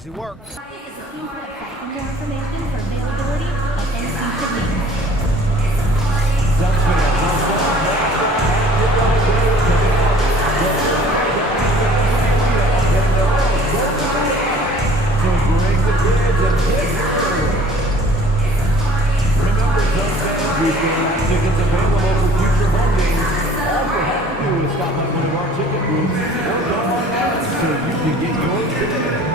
Easy work. For more information for availability of NC shipping. We've got tickets available for future home games. All you have to do is stop by one of our ticket booths or go online so you can get yours today.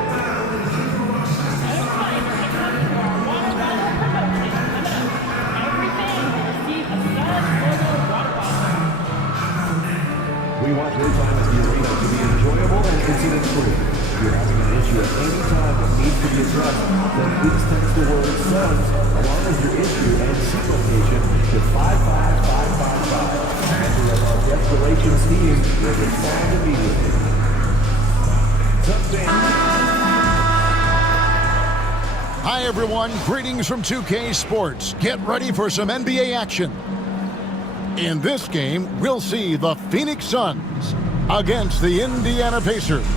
We want your time at the arena to be enjoyable and incident-free. If you're having an issue at any time that needs to be addressed, then please text the word SUNS along with your issue and seat location to 55555. A member of our guest relations team will respond immediately. Hi everyone, greetings from 2K Sports. Get ready for some NBA action. In this game, we'll see the Phoenix Suns against the Indiana Pacers.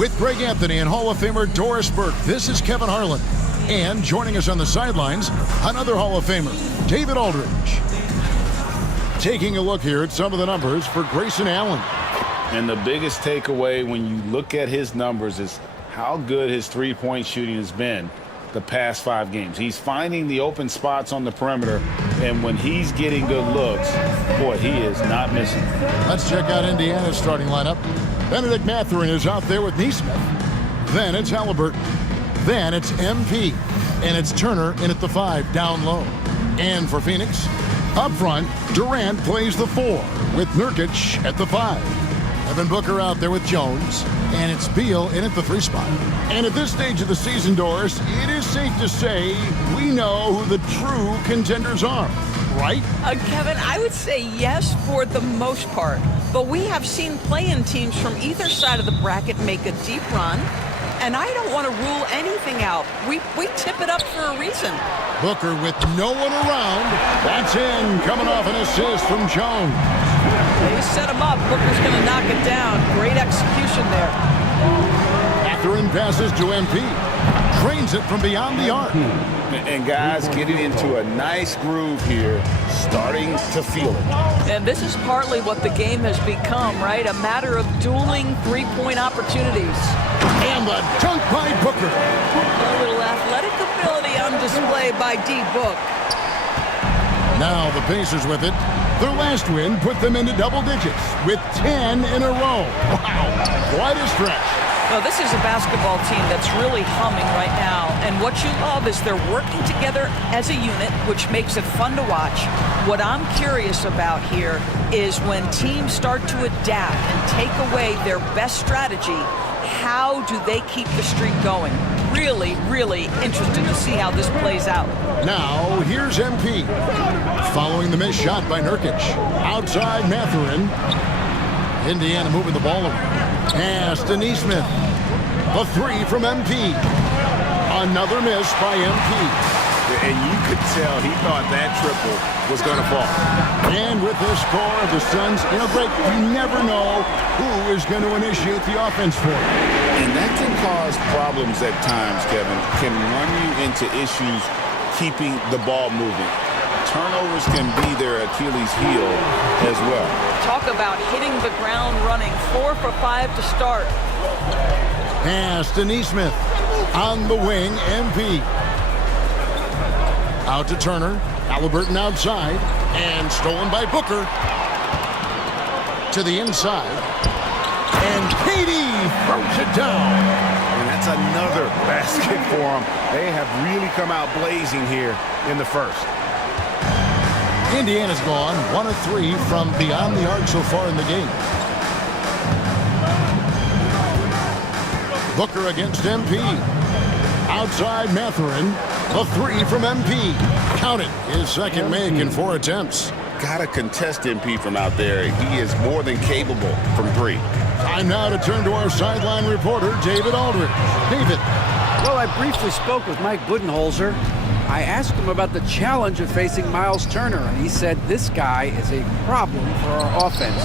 With Greg Anthony and Hall of Famer Doris Burke, this is Kevin Harlan. And joining us on the sidelines, another Hall of Famer, David Aldridge. Taking a look here at some of the numbers for Grayson Allen. And the biggest takeaway when you look at his numbers is how good his three-point shooting has been the past 5 games. He's finding the open spots on the perimeter, and when he's getting good looks, boy, he is not missing. Let's check out Indiana's starting lineup. Benedict Mathurin is out there with Nesmith. Then it's Halliburton. Then it's MP. And it's Turner in at the 5, down low. And for Phoenix, up front, Durant plays the 4 with Nurkic at the 5. Devin Booker out there with Jones, and it's Beal in at the 3 spot. And at this stage of the season, Doris, it is safe to say we know who the true contenders are, right? Kevin, I would say yes for the most part, but we have seen play-in teams from either side of the bracket make a deep run, and I don't want to rule anything out. We tip it up for a reason. Booker with no one around. That's in, coming off an assist from Jones. They set him up. Booker's going to knock it down. Great execution there. Mathurin passes to MP. Trains it from beyond the arc. And guys getting into a nice groove here, starting to feel it. And this is partly what the game has become, right? A matter of dueling three-point opportunities. And the dunk by Booker. A little athletic ability on display by D-Book. Now the Pacers with it. Their last win put them into double digits with 10 in a row. Wow, quite a stretch. Well, this is a basketball team that's really humming right now. And what you love is they're working together as a unit, which makes it fun to watch. What I'm curious about here is when teams start to adapt and take away their best strategy, how do they keep the streak going? Really, really interested to see how this plays out. Now, here's MP. Following the missed shot by Nurkic. Outside Mathurin. Indiana moving the ball around. Pass to Nesmith. The 3 from MP. Another miss by MP. And you could tell he thought that triple was going to fall. And with the score of the Suns, Greg, you never know who is going to initiate the offense for you. And that can cause problems at times, Kevin. Can run you into issues keeping the ball moving. Turnovers can be their Achilles heel as well. Talk about hitting the ground running. 4 for 5 to start. Pass to Nesmith. On the wing, MP. Out to Turner. Halliburton outside. And stolen by Booker. To the inside. And KD throws it down. And that's another basket for them. They have really come out blazing here in the first. Indiana's gone 1 of 3 from beyond the arc so far in the game. Booker against MP. Outside Mathurin. The 3 from MP. Count it. His second make in 4 attempts. Got to contest MP from out there. He is more than capable from 3. Time now to turn to our sideline reporter, David Aldridge. David. Well, I briefly spoke with Mike Budenholzer. I asked him about the challenge of facing Miles Turner, and he said this guy is a problem for our offense.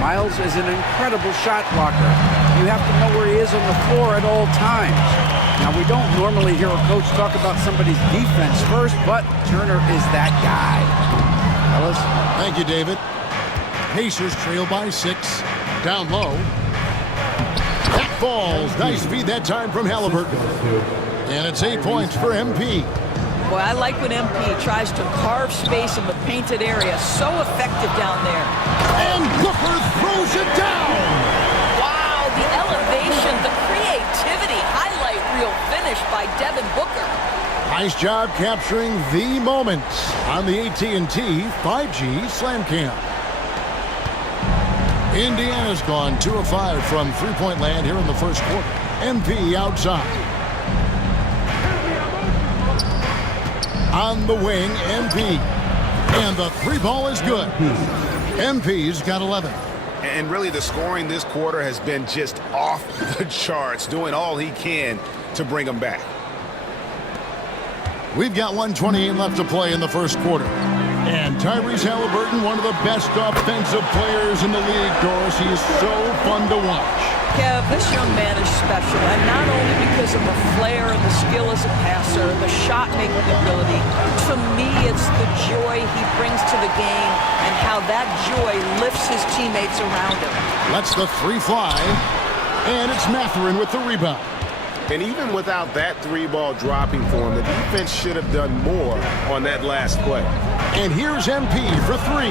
Miles is an incredible shot blocker. You have to know where he is on the floor at all times. Now, we don't normally hear a coach talk about somebody's defense first, but Turner is that guy. Fellas? Thank you, David. Pacers trail by 6. Down low. That falls. Nice feed that time from Halliburton. And it's 8 points for MP. Boy, I like when MP tries to carve space in the painted area. So effective down there. And Booker throws it down. Wow, the elevation, the creativity, highlight reel finish by Devin Booker. Nice job capturing the moments on the AT&T 5G Slam Cam. Indiana's gone 2 of 5 from three-point land here in the first quarter. MP outside. On the wing, MP. And the three ball is good. MP's got 11. And really, the scoring this quarter has been just off the charts, doing all he can to bring them back. We've got 1:28 left to play in the first quarter. And Tyrese Halliburton, one of the best offensive players in the league, Doris. He is so fun to watch. Kev, this young man is special, and not only because of the flair and the skill as a passer, the shot-making ability. To me, it's the joy he brings to the game and how that joy lifts his teammates around him. Lets the three fly, and it's Mathurin with the rebound. And even without that three-ball dropping for him, the defense should have done more on that last play. And here's MP for 3.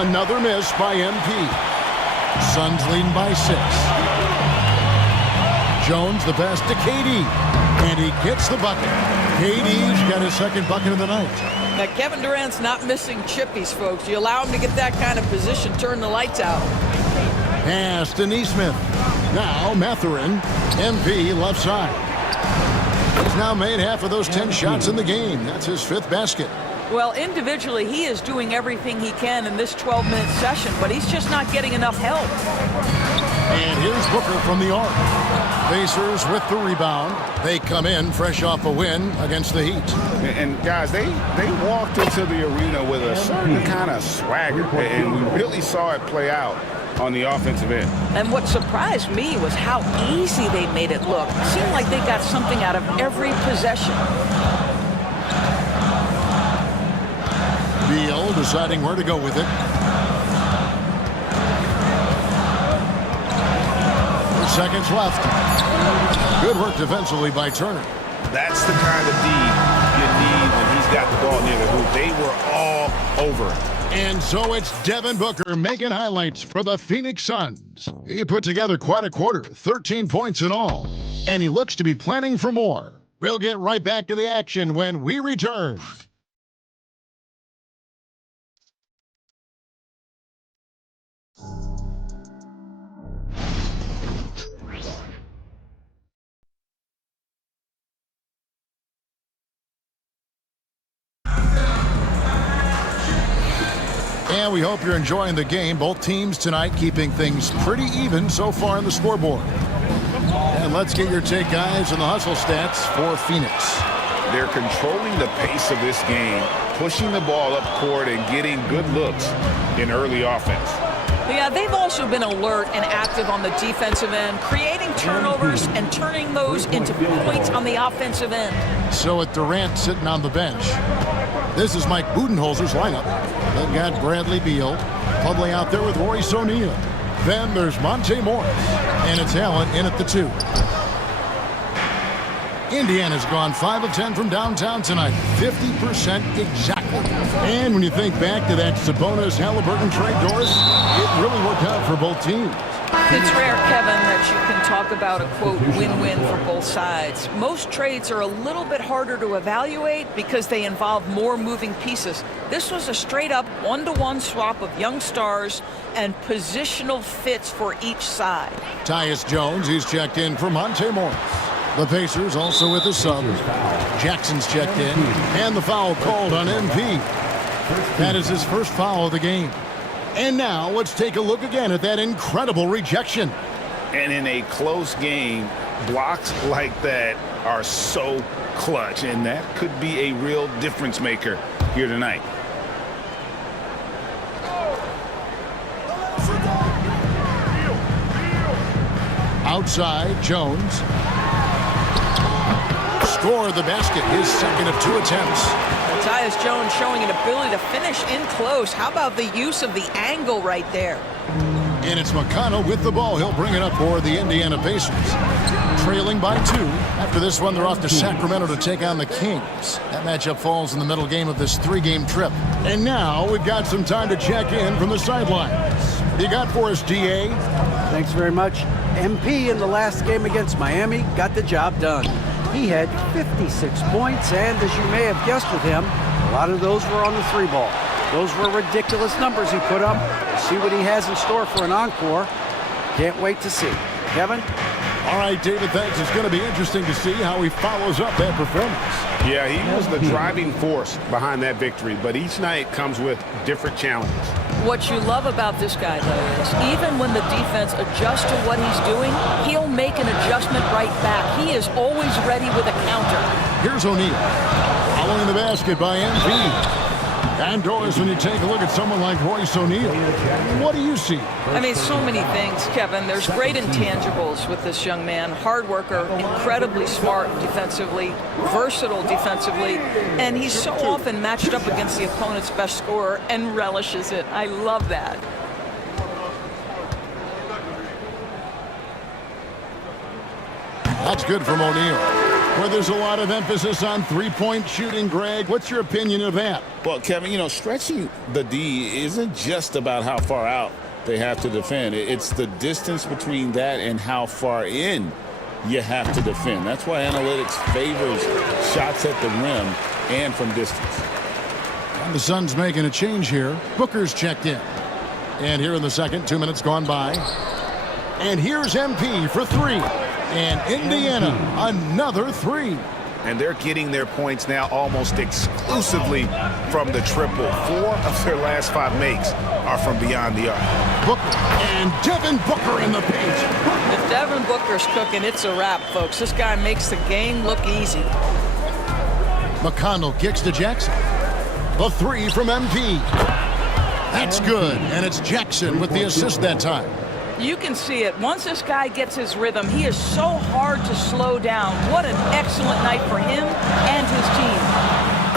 Another miss by MP. Suns leading by 6. Jones the pass to KD. And he gets the bucket. KD's got his second bucket of the night. Now, Kevin Durant's not missing chippies, folks. You allow him to get that kind of position, turn the lights out. Pass to Neesmith. Now Mathurin. MP left side. He's now made half of those 10 shots in the game. That's his 5th basket. Well, individually, he is doing everything he can in this 12-minute session, but he's just not getting enough help. And here's Booker from the arc. Pacers with the rebound. They come in fresh off a win against the Heat. And guys, they walked into the arena with a certain kind of swagger, and we really saw it play out on the offensive end. And what surprised me was how easy they made it look. It seemed like they got something out of every possession. Beal deciding where to go with it. 4 seconds left. Good work defensively by Turner. That's the kind of D you need when he's got the ball near the hoop. They were all over him. And so it's Devin Booker making highlights for the Phoenix Suns. He put together quite a quarter, 13 points in all. And he looks to be planning for more. We'll get right back to the action when we return. And we hope you're enjoying the game. Both teams tonight keeping things pretty even so far on the scoreboard. And let's get your take, guys, on the hustle stats for Phoenix. They're controlling the pace of this game, pushing the ball up court and getting good looks in early offense. Yeah, they've also been alert and active on the defensive end, creating turnovers and turning those into points on the offensive end. So with Durant sitting on the bench, this is Mike Budenholzer's lineup. They've got Bradley Beal, probably out there with Royce O'Neal. Then there's Monte Morris, and it's Allen in at the 2. Indiana's gone 5 of 10 from downtown tonight, 50% exactly. And when you think back to that Sabonis-Halliburton trade, Doris, it really worked out for both teams. It's rare, Kevin, that you can talk about a, quote, win-win for both sides. Most trades are a little bit harder to evaluate because they involve more moving pieces. This was a straight-up one-to-one swap of young stars and positional fits for each side. Tyus Jones, he's checked in for Monte Morris. The Pacers also with a sub. Jackson's checked in, and the foul called on MP. That is his first foul of the game. And now let's take a look again at that incredible rejection. And in a close game, blocks like that are so clutch, and that could be a real difference maker here tonight. Outside, Jones. score the basket, his second of 2 attempts. Tyus Jones showing an ability to finish in close. How about the use of the angle right there? And it's McConnell with the ball. He'll bring it up for the Indiana Pacers. Trailing by 2. After this one, they're off to Sacramento to take on the Kings. That matchup falls in the middle game of this 3-game trip. And now we've got some time to check in from the sidelines. What do you got for us, DA? Thanks very much. MP in the last game against Miami got the job done. He had 56 points, and as you may have guessed with him, a lot of those were on the 3-ball. Those were ridiculous numbers he put up. We'll see what he has in store for an encore. Can't wait to see. Kevin? All right, David, thanks. It's going to be interesting to see how he follows up that performance. Yeah, he was the driving force behind that victory, but each night comes with different challenges. What you love about this guy, though, is even when the defense adjusts to what he's doing, he'll make an adjustment right back. He is always ready with a counter. Here's O'Neal. Following the basket by MP. And Doris, when you take a look at someone like Royce O'Neal, what do you see? I mean, so many things, Kevin. There's great intangibles with this young man. Hard worker, incredibly smart defensively, versatile defensively, and he's so often matched up against the opponent's best scorer and relishes it. I love that. That's good from O'Neal. Where there's a lot of emphasis on 3-point shooting, Greg. What's your opinion of that? Well, Kevin, you know, stretching the D isn't just about how far out they have to defend. It's the distance between that and how far in you have to defend. That's why analytics favors shots at the rim and from distance. And the Suns making a change here. Booker's checked in. And here in the second, 2 minutes gone by. And here's MP for 3. And Indiana, another 3. And they're getting their points now almost exclusively from the triple. 4 of their last 5 makes are from beyond the arc. Booker and Devin Booker in the paint. If Devin Booker's cooking, it's a wrap, folks. This guy makes the game look easy. McConnell kicks to Jackson. The 3 from MP. That's good. And it's Jackson with the assist that time. You can see it. Once this guy gets his rhythm, he is so hard to slow down. What an excellent night for him and his team.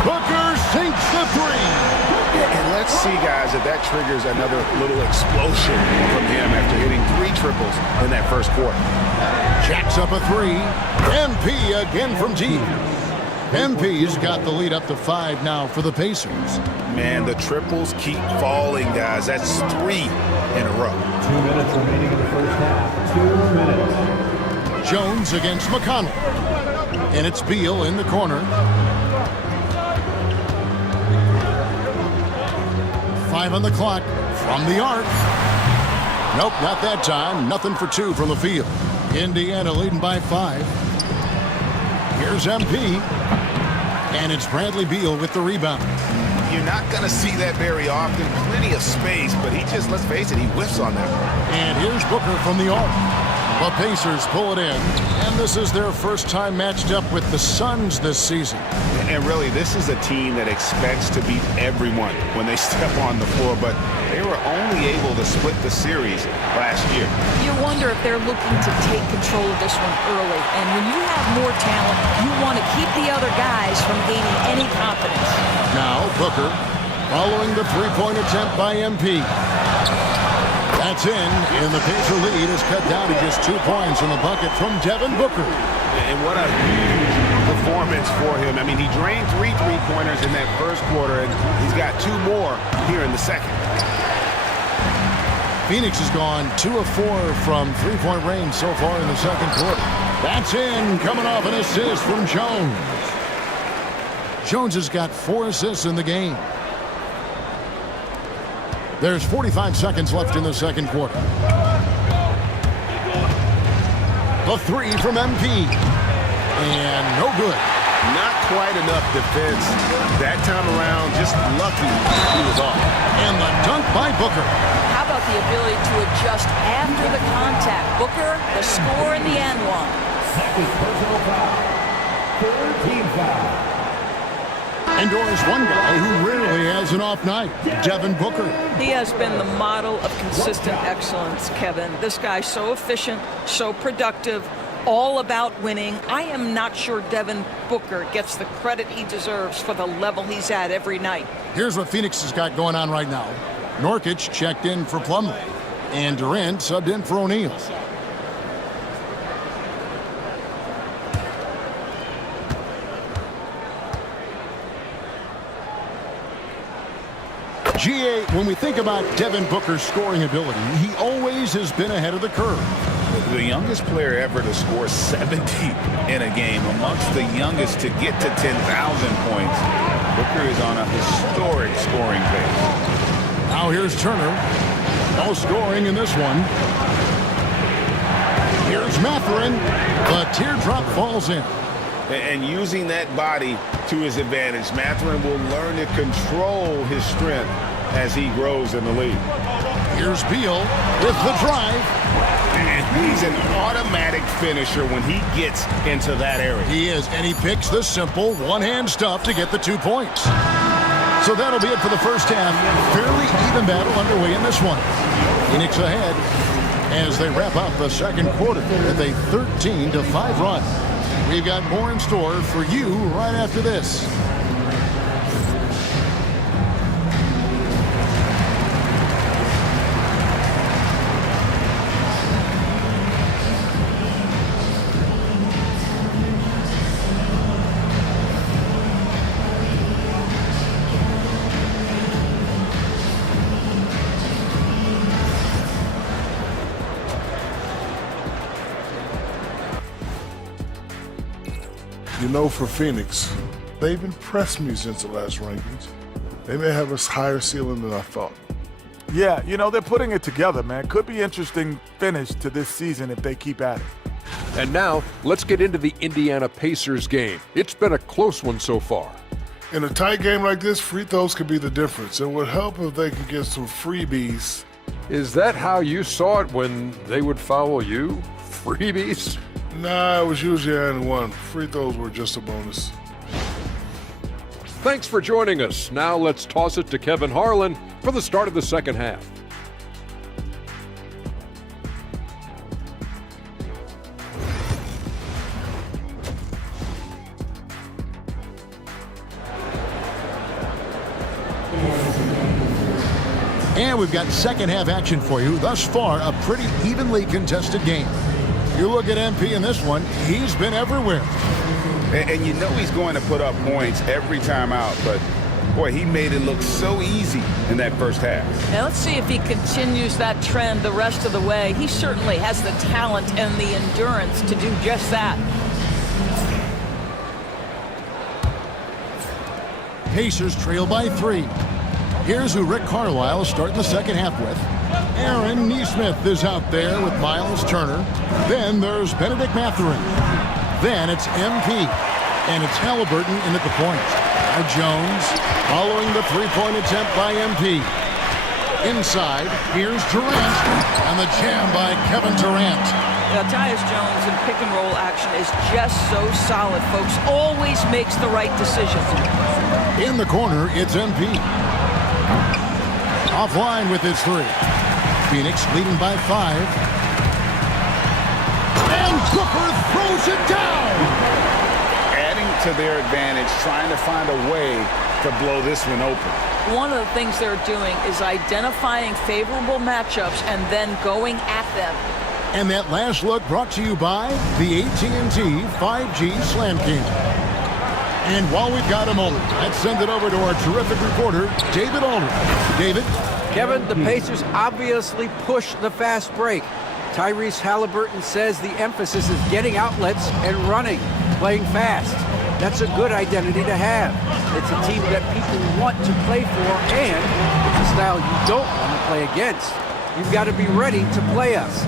Booker sinks the 3. And let's see, guys, if that triggers another little explosion from him after hitting 3 triples in that first quarter. Jacks up a 3. MP again from deep. MP's got the lead up to 5 now for the Pacers. Man, the triples keep falling, guys. That's 3 in a row. 2 minutes remaining in the first half. 2 minutes. Jones against McConnell. And it's Beal in the corner. 5 on the clock from the arc. Nope, not that time. Nothing for 2 from the field. Indiana leading by 5. Here's MP. And it's Bradley Beal with the rebound. You're not going to see that very often. Plenty of space, but he just, let's face it, he whiffs on that. And here's Booker from the arc. The Pacers pull it in. And this is their first time matched up with the Suns this season. And really, this is a team that expects to beat everyone when they step on the floor, but they were only able to split the series last year. You wonder if they're looking to take control of this one early. And when you have more talent, you want to keep the other guys from gaining any confidence. Now Booker following the 3-point attempt by MP. That's in, and the Pacer lead is cut down to just 2 points in the bucket from Devin Booker. And what a performance for him. I mean, he drained 3 3-pointers in that first quarter, and he's got 2 more here in the second. Phoenix has gone 2 of 4 from 3-point range so far in the second quarter. That's in, coming off an assist from Jones. Jones has got 4 assists in the game. There's 45 seconds left in the second quarter. The 3 from MP. And no good. Not quite enough defense that time around. Just lucky he was off. And the dunk by Booker. How about the ability to adjust after the contact? Booker, the score in the end one. Second personal foul. 3rd team foul. And Doris, one guy who rarely has an off night, Devin Booker. He has been the model of consistent excellence, Kevin. This guy's so efficient, so productive, all about winning. I am not sure Devin Booker gets the credit he deserves for the level he's at every night. Here's what Phoenix has got going on right now. Nurkic checked in for Plumlee, and Durant subbed in for O'Neal. GA, when we think about Devin Booker's scoring ability, he always has been ahead of the curve. The youngest player ever to score 70 in a game, amongst the youngest to get to 10,000 points. Booker is on a historic scoring pace. Now here's Turner. No scoring in this one. Here's Mathurin. The teardrop falls in. And using that body to his advantage, Mathurin will learn to control his strength as he grows in the league. Here's Beal with the drive. And he's an automatic finisher when he gets into that area. He is, and he picks the simple one-hand stuff to get the 2 points. So that'll be it for the first half. Fairly even battle underway in this one. Phoenix ahead as they wrap up the second quarter with a 13-5 run. We've got more in store for you right after this. You know, for Phoenix, they've impressed me since the last rankings. They may have a higher ceiling than I thought. Yeah, you know, they're putting it together, man. Could be interesting finish to this season if they keep at it. And now, let's get into the Indiana Pacers game. It's been a close one so far. In a tight game like this, free throws could be the difference. It would help if they could get some freebies. Is that how you saw it when they would foul you? Freebies? Nah, it was usually and one. Free throws were just a bonus. Thanks for joining us. Now let's toss it to Kevin Harlan for the start of the second half. And we've got second half action for you. Thus far, a pretty evenly contested game. You look at MP in this one, he's been everywhere. And you know he's going to put up points every time out, but boy, he made it look so easy in that first half. Now let's see if he continues that trend the rest of the way. He certainly has the talent and the endurance to do just that. Pacers trail by 3. Here's who Rick Carlisle is starting the second half with. Aaron Nesmith is out there with Miles Turner. Then there's Benedict Mathurin. Then it's MP. And it's Halliburton in at the point. Jones following the three-point attempt by MP. Inside, here's Durant. And the jam by Kevin Durant. Now, Tyus Jones in pick-and-roll action is just so solid, folks. Always makes the right decision. In the corner, it's MP. Offline with his 3. Phoenix leading by 5. And Booker throws it down. Adding to their advantage, trying to find a way to blow this one open. One of the things they're doing is identifying favorable matchups and then going at them. And that last look brought to you by the AT&T 5G Slam King. And while we've got a moment, let's send it over to our terrific reporter, David Aldridge. David? Kevin, the Pacers obviously push the fast break. Tyrese Halliburton says the emphasis is getting outlets and running, playing fast. That's a good identity to have. It's a team that people want to play for, and it's a style you don't want to play against. You've got to be ready to play us.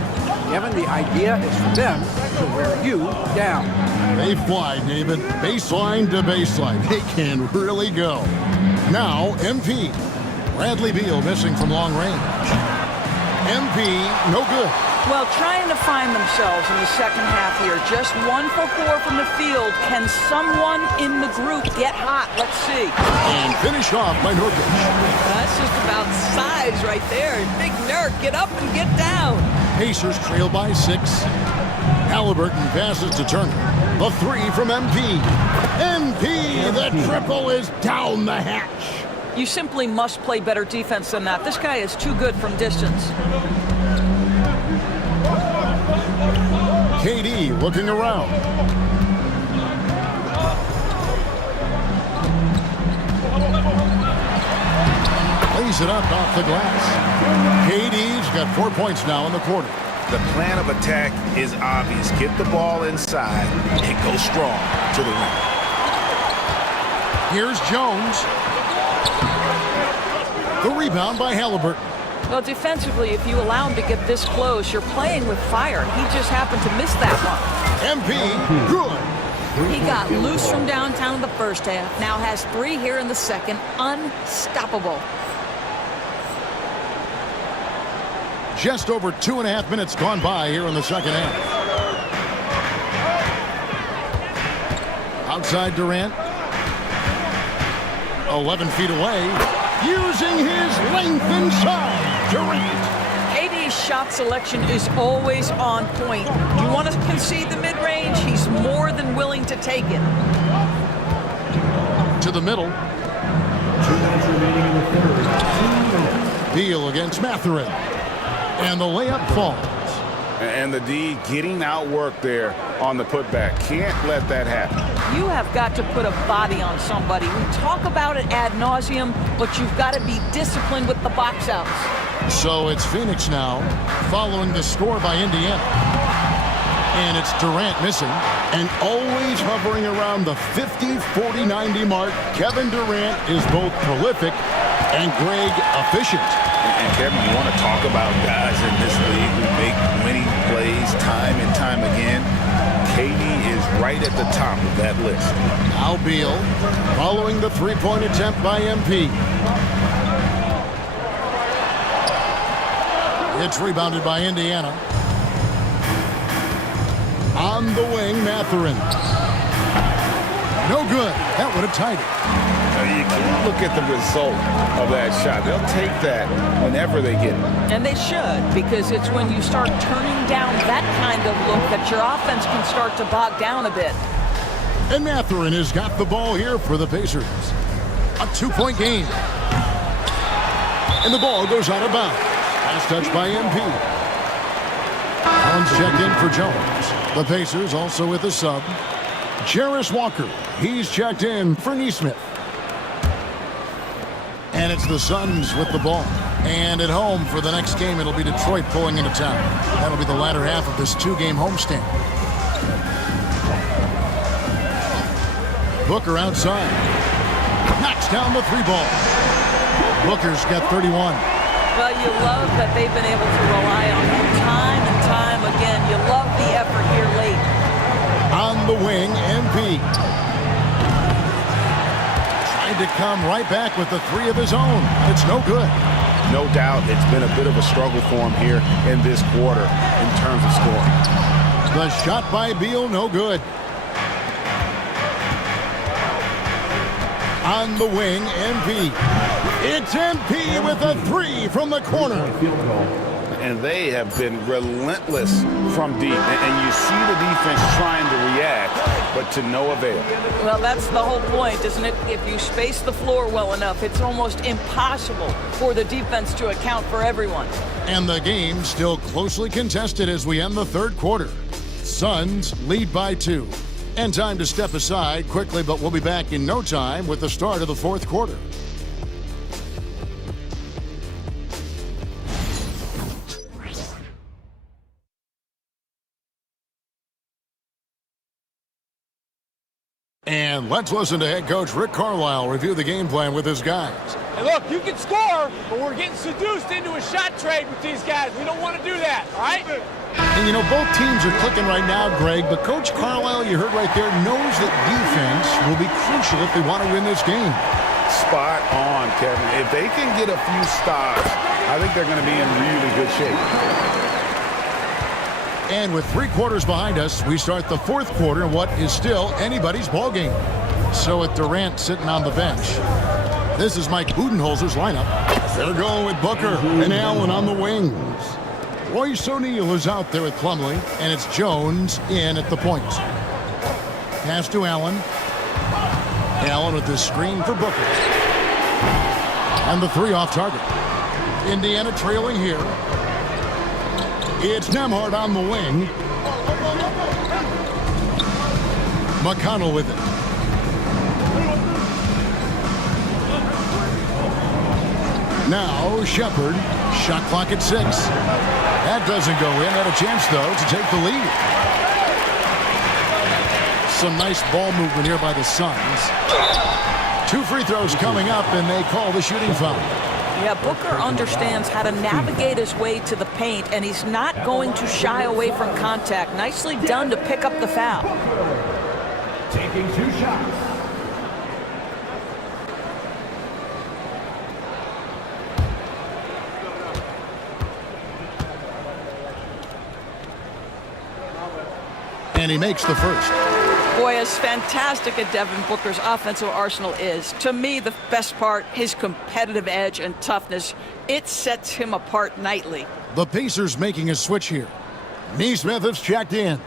Kevin, the idea is for them to wear you down. They fly, David. Baseline to baseline. They can really go. Now, MP. Bradley Beal missing from long range. MP, no good. Well, trying to find themselves in the second half here. Just 1 for 4 from the field. Can someone in the group get hot? Let's see. And finish off by Nurkic. That's just about size right there. Big Nurk, get up and get down. Pacers trail by 6. Halliburton passes to Turner. The three from MP. MP, the triple is down the hatch. You simply must play better defense than that. This guy is too good from distance. KD looking around. Lays it up off the glass. KD's got 4 points now in the quarter. The plan of attack is obvious. Get the ball inside and go strong to the rim. Here's Jones. The rebound by Halliburton. Well, defensively, if you allow him to get this close, you're playing with fire. He just happened to miss that one. MP, good. He got loose from downtown in the first half. Now has 3 here in the second. Unstoppable. Just over 2.5 minutes gone by here in the second half. Outside Durant. 11 feet away. Using his length inside. Durant. KD's shot selection is always on point. You want to concede the mid-range? He's more than willing to take it. To the middle. 2 minutes remaining in the third. Beal against Mathurin. And the layup falls. And the D getting outworked there on the putback. Can't let that happen. You have got to put a body on somebody. We talk about it ad nauseum, but you've got to be disciplined with the box outs. So it's Phoenix now, following the score by Indiana. And it's Durant missing, and always hovering around the 50, 40, 90 mark. Kevin Durant is both prolific and Greg efficient. And Kevin, you want to talk about guys in this league who make winning plays time and time again. KD is right at the top of that list. Now Beal, following the three-point attempt by MP. It's rebounded by Indiana. On the wing, Mathurin. No good. That would have tied it. You can't look at the result of that shot. They'll take that whenever they get it. And they should, because it's when you start turning down that kind of look that your offense can start to bog down a bit. And Mathurin has got the ball here for the Pacers. A 2-point game. And the ball goes out of bounds. Last touch by MP. Collins checked in for Jones. The Pacers also with a sub. Jarris Walker. He's checked in for Nesmith. And it's the Suns with the ball. And at home for the next game, it'll be Detroit pulling into town. That'll be the latter half of this 2-game homestand. Booker outside. Knocks down the 3-ball. Booker's got 31. Well, you love that they've been able to rely on him time and time again. You love the effort here late. On the wing, MP. To come right back with the 3 of his own. It's no good. No doubt it's been a bit of a struggle for him here in this quarter in terms of scoring. The shot by Beal, no good. On the wing, MP. It's MP with a 3 from the corner. And they have been relentless from deep. And you see the defense trying to react, but to no avail. Well, that's the whole point, isn't it? If you space the floor well enough, it's almost impossible for the defense to account for everyone. And the game still closely contested as we end the third quarter. Suns lead by 2. And time to step aside quickly, but we'll be back in no time with the start of the fourth quarter. And let's listen to head coach Rick Carlisle review the game plan with his guys. And look, you can score, but we're getting seduced into a shot trade with these guys. We don't want to do that, all right? And, you know, both teams are clicking right now, Greg, but Coach Carlisle, you heard right there, knows that defense will be crucial if they want to win this game. Spot on, Kevin. If they can get a few stops, I think they're going to be in really good shape. And with 3 quarters behind us, we start the fourth quarter in what is still anybody's ball game. So with Durant sitting on the bench, this is Mike Budenholzer's lineup. They're going with Booker and Allen on the wings. Royce O'Neal is out there with Plumlee, and it's Jones in at the point. Pass to Allen. Allen with the screen for Booker. And the three off target. Indiana trailing here. It's Nembhard on the wing. McConnell with it. Now Shepard. Shot clock at 6. That doesn't go in. Had a chance, though, to take the lead. Some nice ball movement here by the Suns. 2 free throws coming up, and they call the shooting foul. Yeah, Booker understands how to navigate his way to the paint, and he's not going to shy away from contact. Nicely done to pick up the foul. Taking 2 shots. And he makes the first. Boy, as fantastic as Devin Booker's offensive arsenal is, to me, the best part, his competitive edge and toughness, it sets him apart nightly. The Pacers making a switch here. Nesmith has checked in.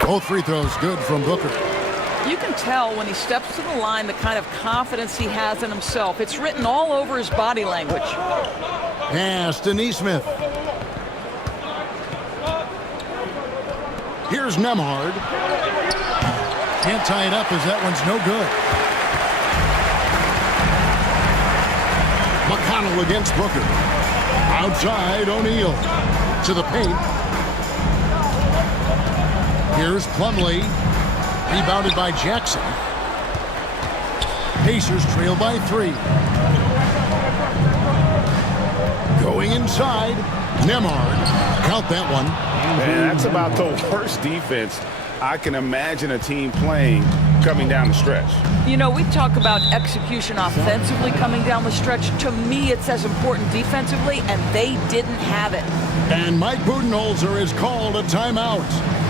Both free throws good from Booker. You can tell when he steps to the line the kind of confidence he has in himself. It's written all over his body language. Pass to Nesmith. Here's Nembhard. Can't tie it up as that one's no good. McConnell against Booker. Outside O'Neal. To the paint. Here's Plumlee. Rebounded by Jackson. Pacers trail by 3. Going inside. Nembhard. Count that one. Man, that's about the worst defense I can imagine a team playing coming down the stretch. You know, we talk about execution offensively coming down the stretch. To me, it's as important defensively, and they didn't have it. And Mike Budenholzer has called a timeout.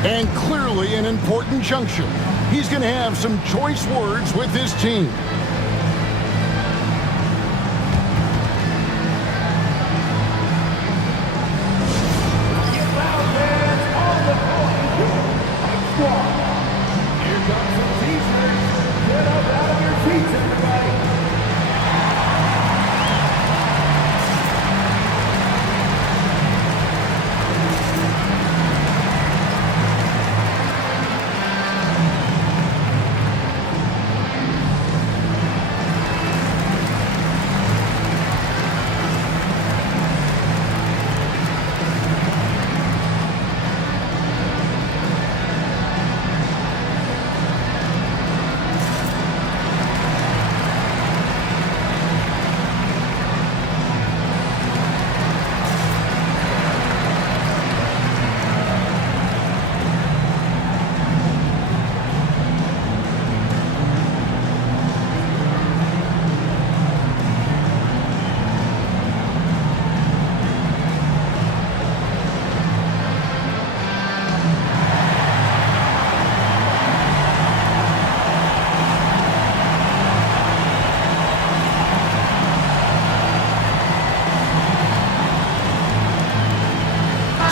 And clearly an important juncture. He's going to have some choice words with his team.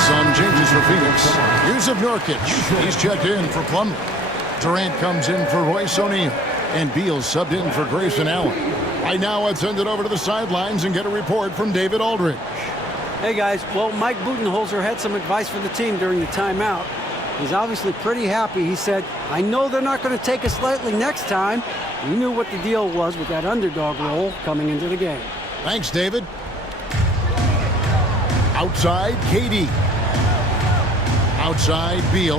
Some changes for Phoenix. Yusuf Nurkic. He's checked in for Plumlee. Durant comes in for Royce O'Neal. And Beal subbed in for Grayson Allen. Right now, let's send it over to the sidelines and get a report from David Aldridge. Hey, guys. Well, Mike Budenholzer had some advice for the team during the timeout. He's obviously pretty happy. He said, I know they're not going to take us lightly next time. We knew what the deal was with that underdog role coming into the game. Thanks, David. Outside, KD. Outside, Beal.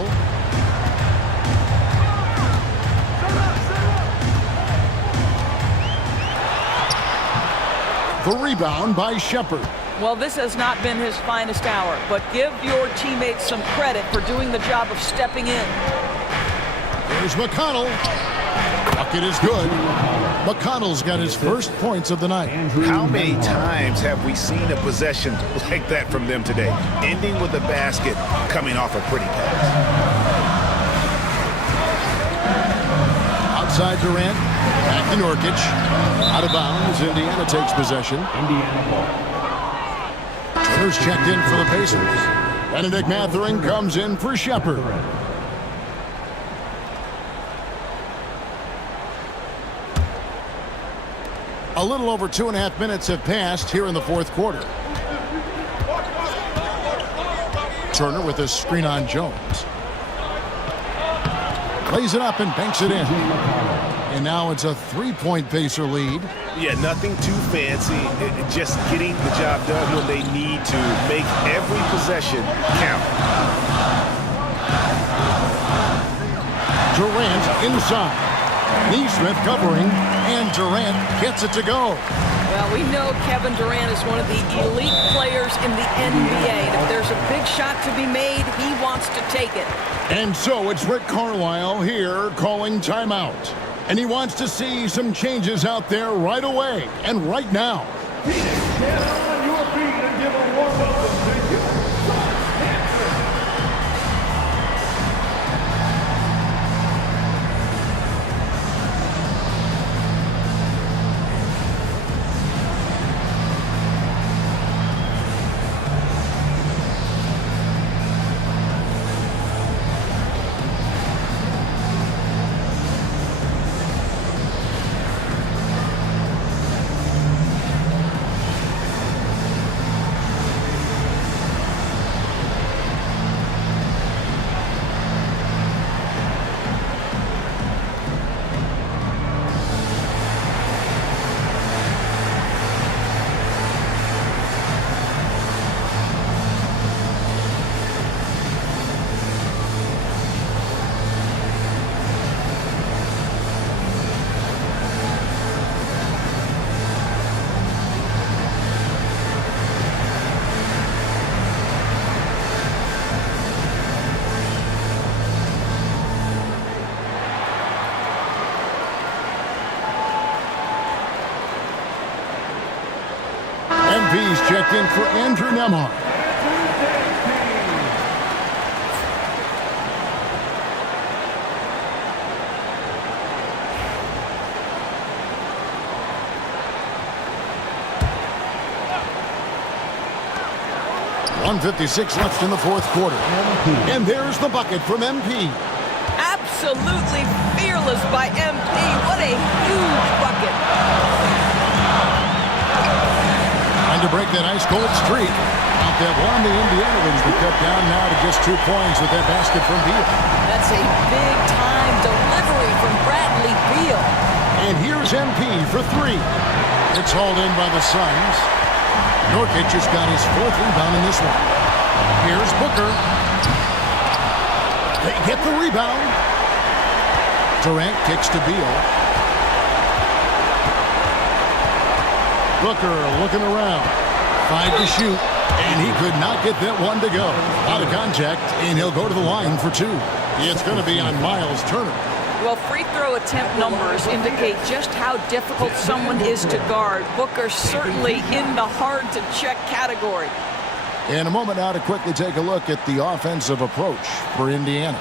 The rebound by Shepard. Well, this has not been his finest hour, but give your teammates some credit for doing the job of stepping in. Here's McConnell. Bucket is good. McConnell's got his first points of the night. How many times have we seen a possession like that from them today? Ending with a basket, coming off a pretty pass. outside Durant. Back to Nurkic. Out of bounds. Indiana takes possession. Indiana ball. Turner's checked in for the Pacers. Benedict Mathurin comes in for Shepherd. A little over 2.5 minutes have passed here in the fourth quarter. Turner with a screen on Jones. Plays it up and banks it in. And now it's a 3-point Pacer lead. Yeah, nothing too fancy. Just getting the job done when they need to. Make every possession count. Durant inside. Neesmith covering, and Durant gets it to go. Well, we know Kevin Durant is one of the elite players in the NBA. And if there's a big shot to be made, he wants to take it. And so it's Rick Carlisle here calling timeout. And he wants to see some changes out there right away and right now. Phoenix, stand on your feet and give a warm welcome to you. MP's checked in for Andrew Nembhard. .156 left in the fourth quarter. And there's the bucket from MP. Absolutely fearless by MP. What a huge bucket. Trying to break that ice-cold streak. Out that one, the Indiana wins be cut down now to just 2 points with that basket from Beal. That's a big-time delivery from Bradley Beal. And here's MP for 3. It's hauled in by the Suns. Nurkic has got his 4th rebound in this one. Here's Booker. They get the rebound. Durant kicks to Beal. Booker looking around. 5 to shoot. And he could not get that one to go. Out of contact, and he'll go to the line for 2. It's going to be on Miles Turner. Well, free throw attempt numbers indicate just how difficult someone is to guard. Booker certainly in the hard-to-check category. In a moment now to quickly take a look at the offensive approach for Indiana.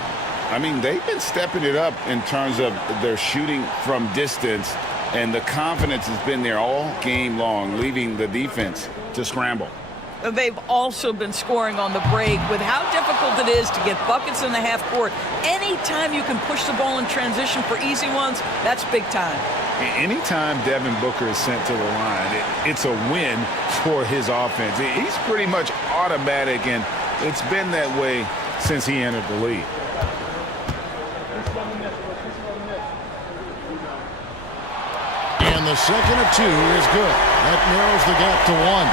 I mean, they've been stepping it up in terms of their shooting from distance, and the confidence has been there all game long, leaving the defense to scramble. They've also been scoring on the break with how difficult it is to get buckets in the half court. Anytime you can push the ball in transition for easy ones, that's big time. Anytime Devin Booker is sent to the line, it's a win for his offense. He's pretty much automatic, and it's been that way since he entered the league. And the second of 2 is good. That narrows the gap to 1.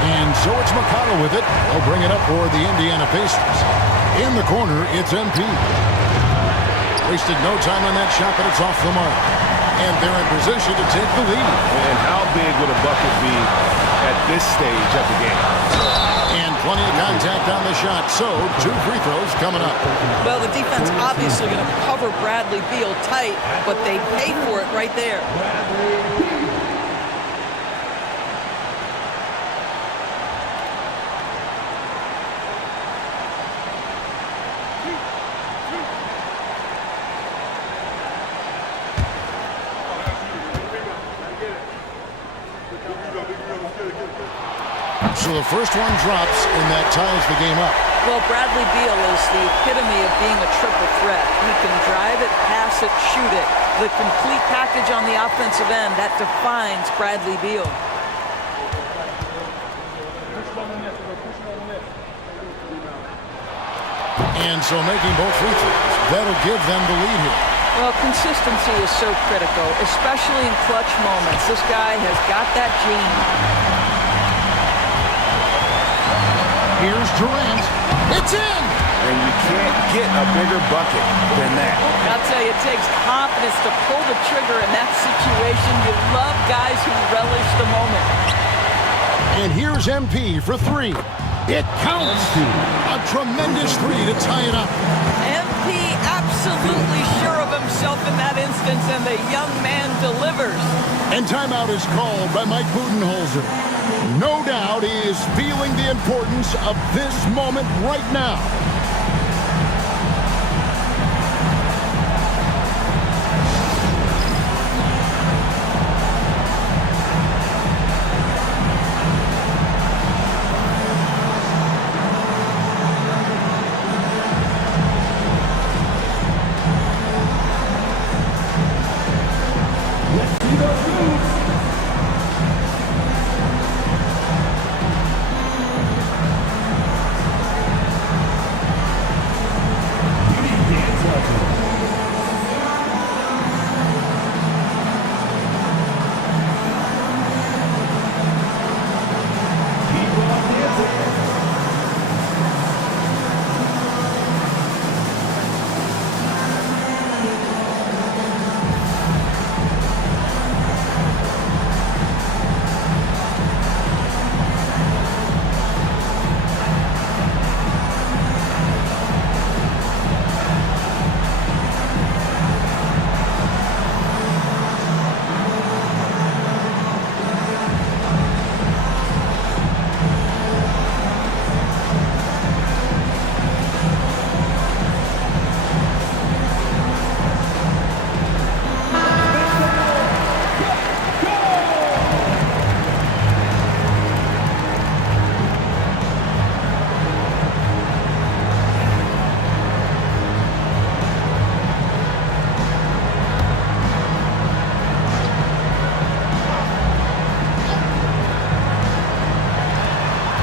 And so it's McConnell with it. He'll bring it up for the Indiana Pacers. In the corner, it's MP. Wasted no time on that shot, but it's off the mark. And they're in position to take the lead. And how big would a bucket be at this stage of the game? And plenty of contact on the shot, so 2 free throws coming up. Well, the defense obviously going to cover Bradley Beal tight, but they paid for it right there. So the first one drops, and that ties the game up. Well, Bradley Beal is the epitome of being a triple threat. He can drive it, pass it, shoot it. The complete package on the offensive end, that defines Bradley Beal. And so making both free throws, that'll give them the lead here. Well, consistency is so critical, especially in clutch moments. This guy has got that gene. Here's Durant. It's in! And you can't get a bigger bucket than that. I'll tell you, it takes confidence to pull the trigger in that situation. You love guys who relish the moment. And here's MP for three. It counts. A tremendous three to tie it up. MP absolutely sure of himself in that instance, and the young man delivers. And timeout is called by Mike Budenholzer. No doubt he is feeling the importance of this moment right now.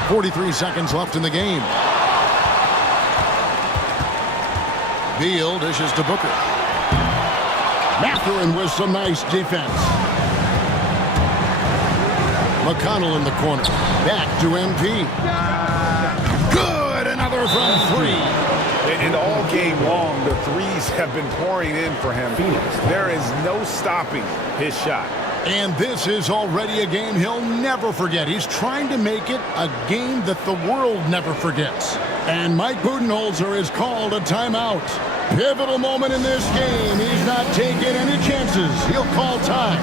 .43 seconds left in the game. Beal dishes to Booker. Mathurin with some nice defense. McConnell in the corner. Back to MP. Good! Another from three. And all game long, the threes have been pouring in for him. There is no stopping his shot. And this is already a game he'll never forget. He's trying to make it a game that the world never forgets. And Mike Budenholzer has called a timeout. Pivotal moment in this game. He's not taking any chances. He'll call time.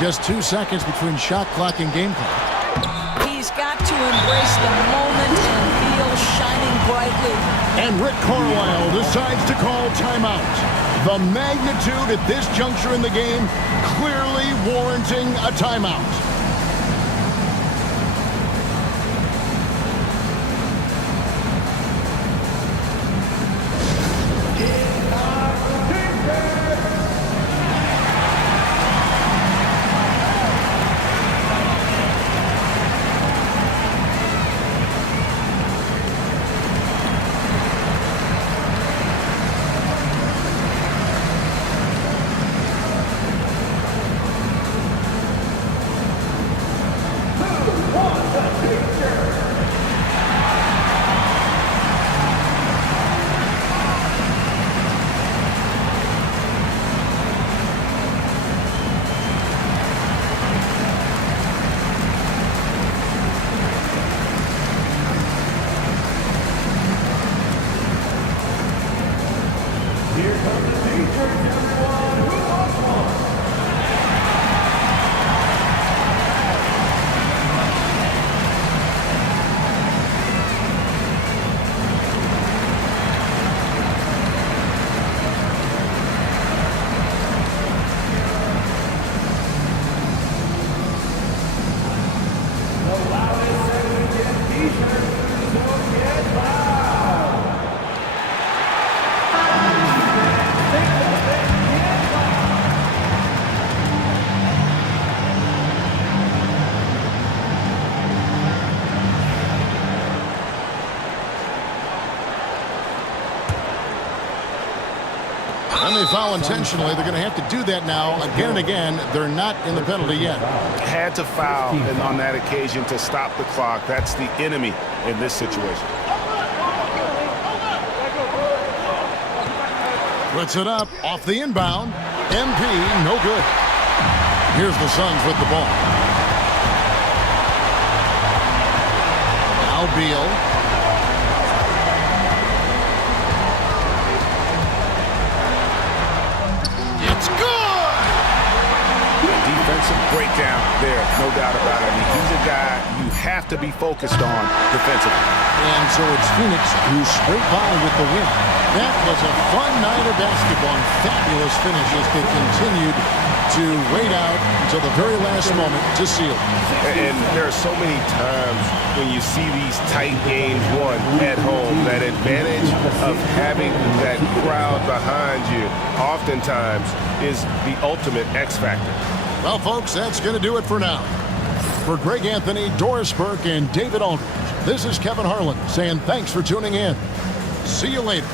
Just 2 seconds between shot clock and game clock. He's got to embrace the moment and feel shining brightly. And Rick Carlisle decides to call timeout. The magnitude at this juncture in the game clearly warranting a timeout. And they foul intentionally. They're going to have to do that now again and again. They're not in the penalty yet. Had to foul on that occasion to stop the clock. That's the enemy in this situation. Puts it up off the inbound. MP, no good. Here's the Suns with the ball. Now Beal. Defensive breakdown there, no doubt about it. I mean, he's a guy you have to be focused on defensively. And so it's Phoenix who's straight by with the win. That was a fun night of basketball and fabulous finish as they continued to wait out until the very last moment to seal it. And there are so many times when you see these tight games won at home, that advantage of having that crowd behind you oftentimes is the ultimate X factor. Well, folks, that's going to do it for now. For Greg Anthony, Doris Burke, and David Aldridge, this is Kevin Harlan saying thanks for tuning in. See you later.